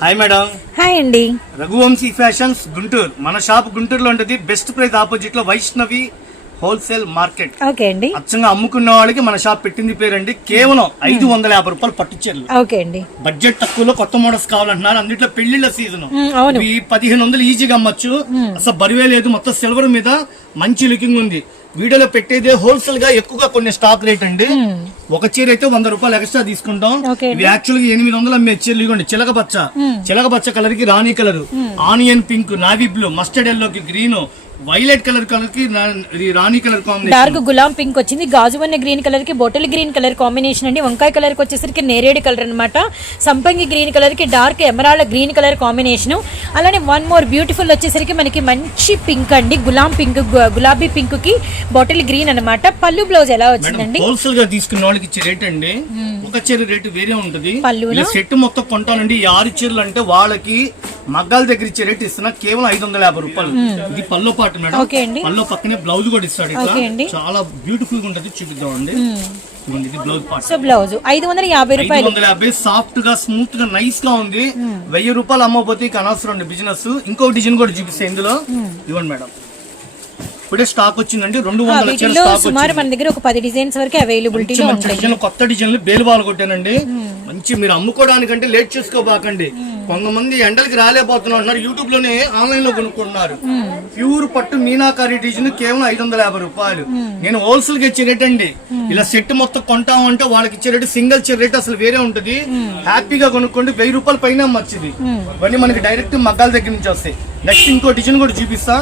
Hi madam. Hi అండి. Raghuvanshi fashions Guntur. మన shop గుంటూరులో ఉంటుంది. బెస్ట్ ప్రైస్ ఆపోజిట్ లో వైష్ణవి హోల్సేల్ మార్కెట్. ఓకే అండి. అచ్చంగా అమ్ముకున్న వాళ్ళకి మన షాప్ పెట్టింది పేరండి. కేవలం 550 రూపాయలు పట్టుచీరలు. ఓకే అండి. బడ్జెట్ తక్కువలో కొత్త మోడల్స్ కావాలంటున్నారు. అందులో పెళ్లిళ్ళ సీజన్. అవును. 1500 ఈజీగా అమ్మచ్చు. అసలు బరువే లేదు. మొత్తం సిల్వర్ మీద మంచి లుకింగ్ ఉంది. వీడియోలో పెట్టేదే హోల్సేల్ గా ఎక్కువగా కొన్ని స్టాక్ రేట్ అండి. ఒక చీర అయితే 100 రూపాయలు ఎక్స్ట్రా తీసుకుంటాం. ఇవి యాక్చువల్ గా 800 అమ్మే చీరలు. ఇవ్వండి చిలకపచ్చ కలర్ కి రాణి colour, onion pink, navy blue, mustard yellow కి గ్రీన్, వైలెట్ కలర్ కి రాణి కలర్ కాంబినేషన్, డార్క్ గులాం పింక్ వచ్చింది, గాజువన్న గ్రీన్ కలర్ కి బొటల్ గ్రీన్ కలర్ కాంబినేషన్ అండి. వంకాయ కలర్ కి వచ్చేసరికి నేరేడు కలర్ అన్నమాట. సంపంగి గ్రీన్ కలర్ కి dark emerald green colour combination. అలానే వన్ మోర్ బ్యూటిఫుల్ వచ్చేసరికి మనకి మంచి పింక్ అండి, గులాం పింక్, గులాబీ పింక్ కి బాటిల్ గ్రీన్ అన్నమాట. పళ్ళు బ్లౌజ్ ఎలా వచ్చిందండి? హోల్సేల్ గా తీసుకున్న వాళ్ళకి ఇచ్చే రేట్ అండి. ఒక చీర రేటు వేరే ఉంటది. పళ్ళు సెట్ మొత్తం కొంటానండి. 6 చీరలు అంటే వాళ్ళకి మగ్గాల దగ్గర ఇచ్చే రేట్ ఇస్తున్నా కేవలం 550 రూపాయలు. ఇది పల్లో పాటు మేడం. పల్లో పక్కనే బ్లౌజ్ కూడా ఇస్తాడు. చాలా బ్యూటిఫుల్ గా ఉంటది. చూపిద్దామండి. ఇది బ్లౌజ్ పార్ట్. సో బ్లౌజ్ 550 రూపాయలు. 550 సాఫ్ట్ గా స్మూత్ గా నైస్ గా ఉంది. 1000 రూపాయలు అమ్మకపోతే ఇక అనవసరం బిజినెస్. ఇంకో డిజైన్ కూడా చూపిస్తే ఇందులో. ఇవ్వండి మేడం. ఇప్పుడే స్టాక్ వచ్చిందండి. 200 చీరలు సుమారు మన దగ్గర ఒక 10 డిజైన్స్ వరకు అవైలబిలిటీలో ఉంటాయి. కొత్త డిజైన్లు బేలుబాలు కొట్టానండి. మంచి మీరు అమ్ముకోవడానికంటే లేట్ చేసుకోబాకండి. కొంతమంది ఎండలకి రాలేకపోతున్నారు. యూట్యూబ్ లోనే ఆన్లైన్ లో కొనుక్కుంటున్నారు. ప్యూర్ పట్టు మీనాకారి డిజైన్ కేవలం 550 రూపాయలు. నేను హోల్సేల్ గా ఇచ్చే రేట్ అండి. ఇలా సెట్ మొత్తం కొంటామంటే వాళ్ళకి ఇచ్చే రేటు సింగిల్ చీర రేట్ అసలు వేరే ఉంటది. హ్యాపీగా కొనుక్కోండి. 1000 రూపాయల పైన అమ్మచ్చింది. ఇవన్నీ మనకి డైరెక్ట్ మగ్గాల దగ్గర నుంచి వస్తాయి. నెక్స్ట్ ఇంకో డిజైన్ కూడా చూపిస్తా.